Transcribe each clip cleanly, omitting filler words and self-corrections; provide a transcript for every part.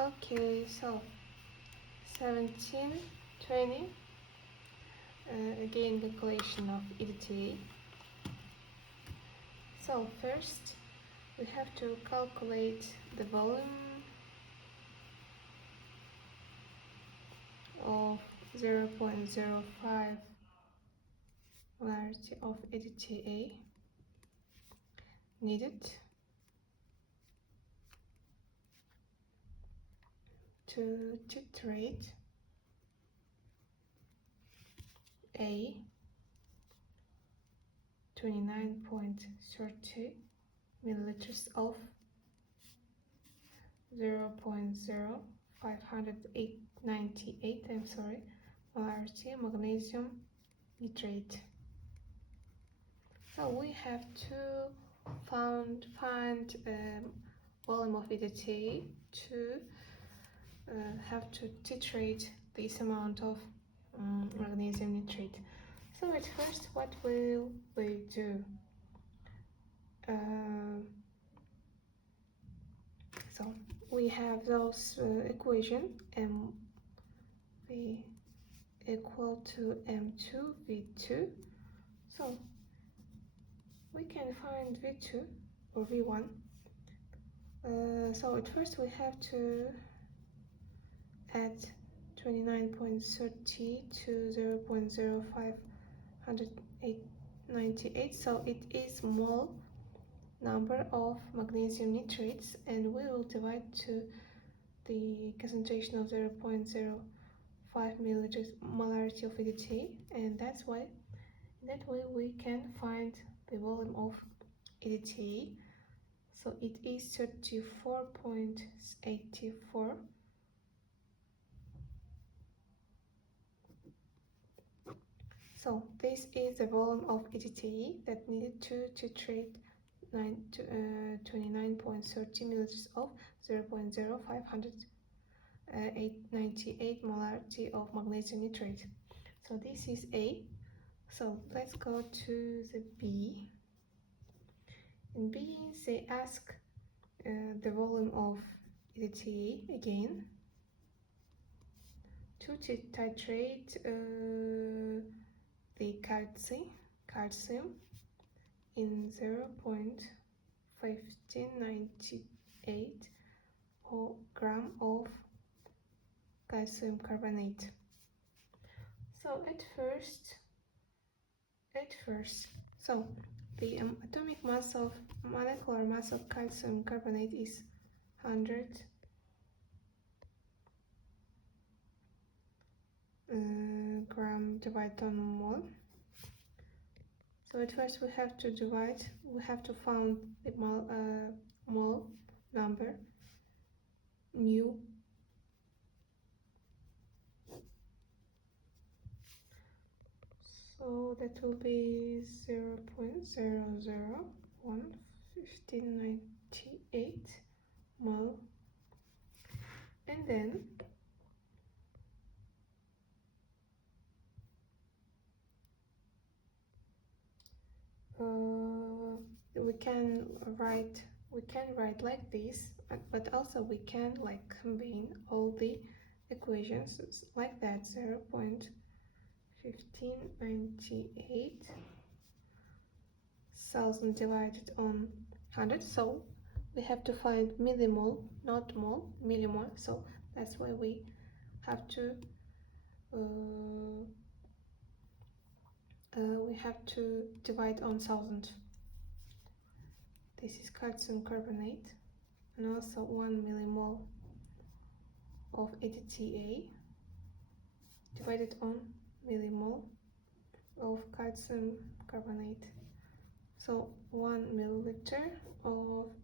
Okay, so 17, 20, again calculation of EDTA. So first we have to calculate the volume of 0.05 molarity of EDTA needed to titrate a 29.30 milliliters of 0.0598 molarity magnesium nitrate. So we have to find volume of EDTA to have to titrate this amount of magnesium nitrate. So at first, what will we do? So we have those equation MV equal to M2 V2. So we can find V2 or V1. So at first we have to add 29.30 to 0.0598, so it is mole number of magnesium nitrates, and we will divide to the concentration of 0.05 milliliters molarity of EDTA, and that way we can find the volume of EDTA. So it is 34.84. So this is the volume of EDTA that needed to titrate 29.30 milliliters of 0.0598 molarity of magnesium nitrate. So this is A. So let's go to the B. In B, they ask the volume of EDTA again to titrate the calcium in 0.1598 gram of calcium carbonate. So at first, so the atomic mass of molecular mass of calcium carbonate is 100 gram divided on mole. So at first we have to find the mole number mu. So that will be 0.0011598 mole, and then we can write like this, but also we can like combine all the equations like that. 0.1598 thousand divided on 100, so we have to find millimole, not mole, millimole. So that's why we have to divide on 1000. This is calcium carbonate, and also 1 millimole of EDTA divided on millimole of calcium carbonate. So 1 milliliter of,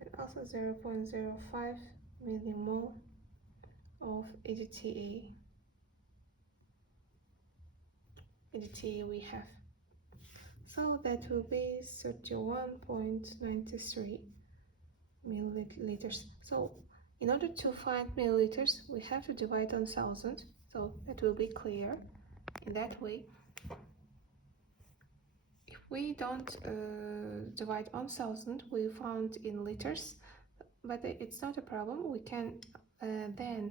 and also 0.05 millimole of EDTA we have. So that will be 31.93 milliliters. So in order to find milliliters, we have to divide on 1000. So that will be clear. In that way, if we don't divide on 1000, we found in liters, but it's not a problem. We can Then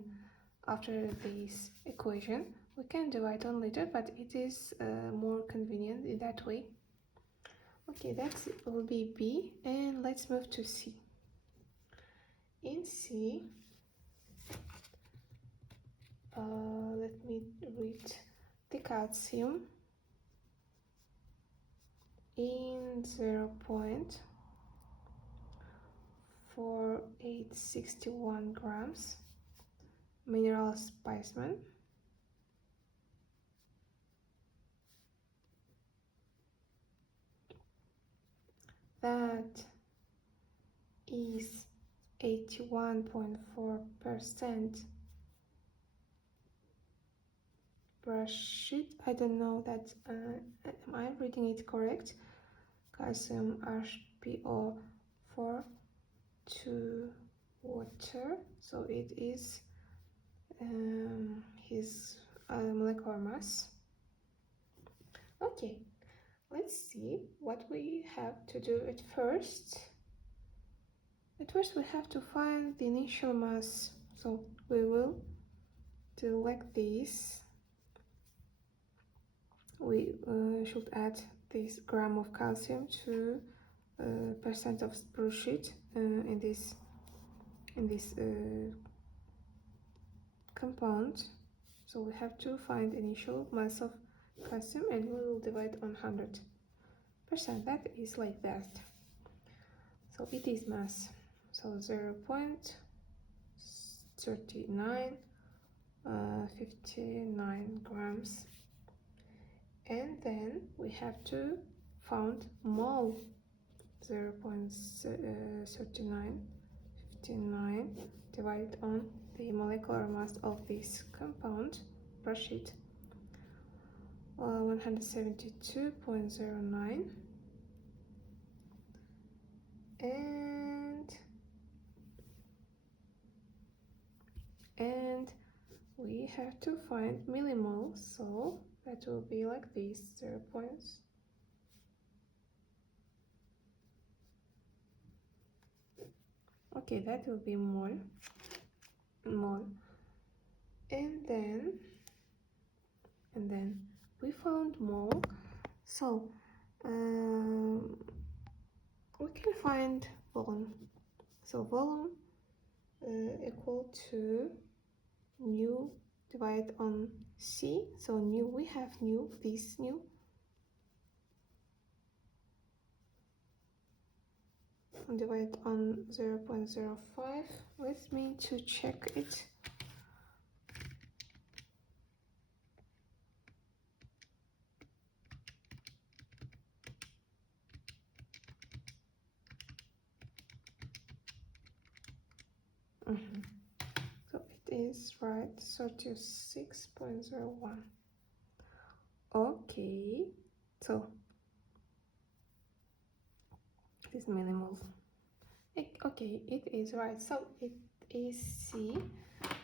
after this equation we can divide on liter, but it is more convenient in that way. Okay, that will be B, and let's move to C. In C, let me read the calcium in 0.4861 grams, mineral specimen. That is 81.4% brushite. I don't know that am I reading it correct? Calcium HPO4 to water, so it is his molecular mass. Okay, let's see what we have to do at first. At first we have to find the initial mass, so we will do like this. We should add this gram of calcium to percent of brushite in this compound. So we have to find initial mass of calcium, and we will divide on 100%. That is like that. So it is mass. So 0.3959 grams. And then we have to find mole. 0.3959 divided on the molecular mass of this compound, brushite, 172.09, and we have to find millimoles, so that will be like this, 0. Okay, that will be mole, and then we found mole, so we can find volume. So volume equal to nu divided on C. So nu, we have nu, this nu, divided on 0.05. Let me to check it. So it is right, 36.01. Okay, so this millimoles. Okay, it is right. So it is C,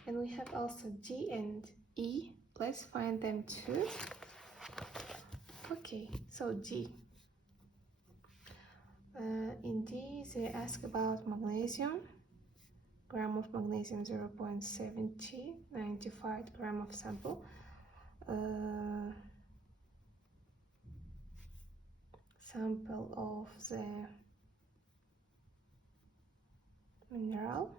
and we have also D and E. Let's find them too. Okay, so D. In D, they ask about magnesium. Gram of magnesium 0.7095 gram of sample. Sample of the mineral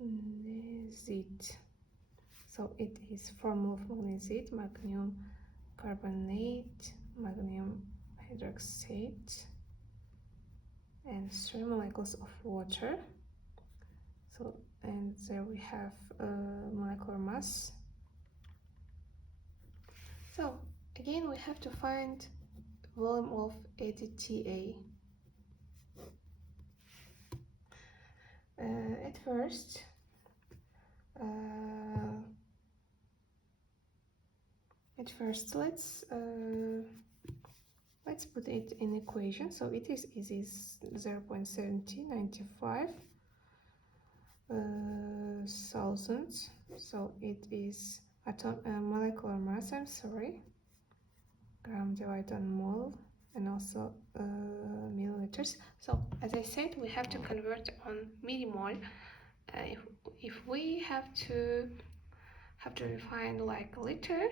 magnesite. So it is formula of magnesite, magnesium carbonate, magnesium hydroxide, and 3 molecules of water. So, and there we have molecular mass. So again we have to find volume of EDTA. At first let's put it in equation. So it is easy, 0.7095 thousand. So it is molecular mass, I'm sorry, gram divided on mole, and also milliliter milliliters. So as I said, we have to convert on millimole. If we have to refine like liter,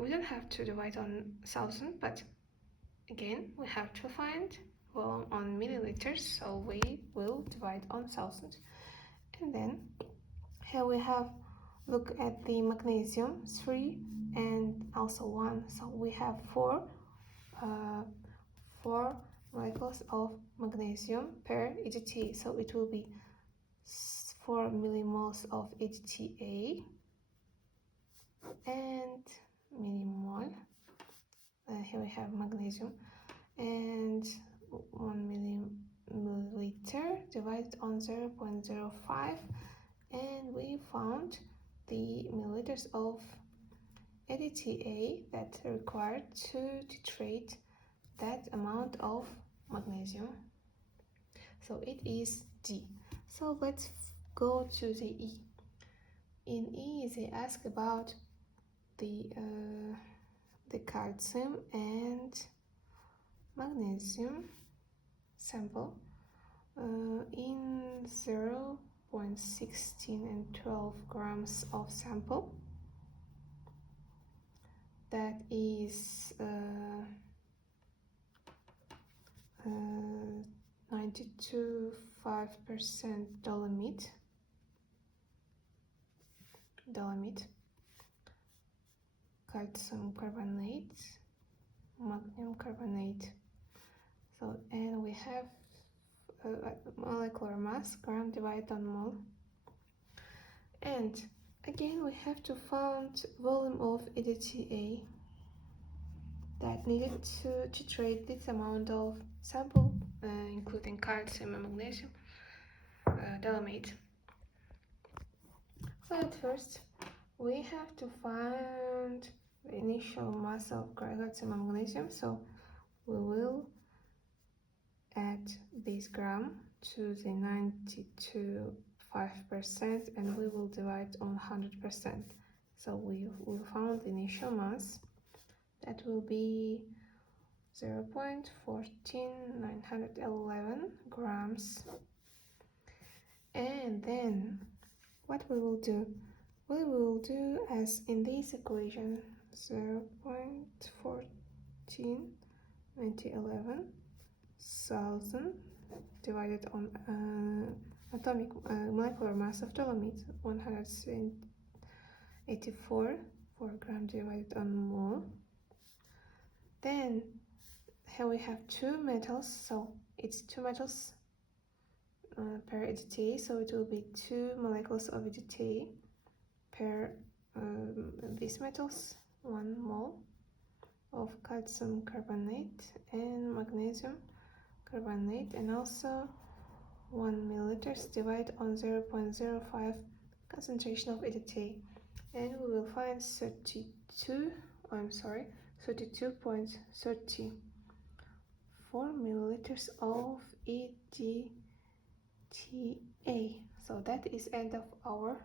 we don't have to divide on 1000, but again we have to find volume on milliliters, so we will divide on 1000. And then here we have, look at the magnesium 3 and also 1, so we have 4 molecules of magnesium per EDTA, so it will be 4 millimoles of EDTA and millimole. Here we have magnesium, and 1 milliliter divided on 0.05, and we found the milliliters of EDTA that required to titrate that amount of magnesium. So it is D. So let's go to the E. In E, they ask about the calcium and magnesium sample in 0.16 and 12 grams of sample. That is 92.5% dolomite, calcium carbonate, magnesium carbonate. So, and we have molecular mass, gram divided on mole. And again, we have to find volume of EDTA that needed to titrate this amount of sample, including calcium and magnesium, dolomite. So at first, we have to find the initial mass of calcium and magnesium, so we will add this gram to the 92.5% and we will divide on 100%. So we will find the initial mass. That will be 0.14911 grams. And then what we will do? We will do as in this equation, 0.14911 thousand divided on atomic molecular mass of dolomite, 184 gram divided on mole. Then here we have 2 metals, so it's 2 metals per EDTA, so it will be 2 molecules of EDTA per these metals, 1 mole of calcium carbonate and magnesium carbonate, and also 1 milliliters divided on 0.05 concentration of EDTA, and we will find 32.34 milliliters of EDTA. So that is end of our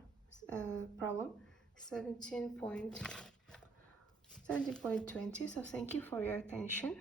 problem 17.20. So thank you for your attention.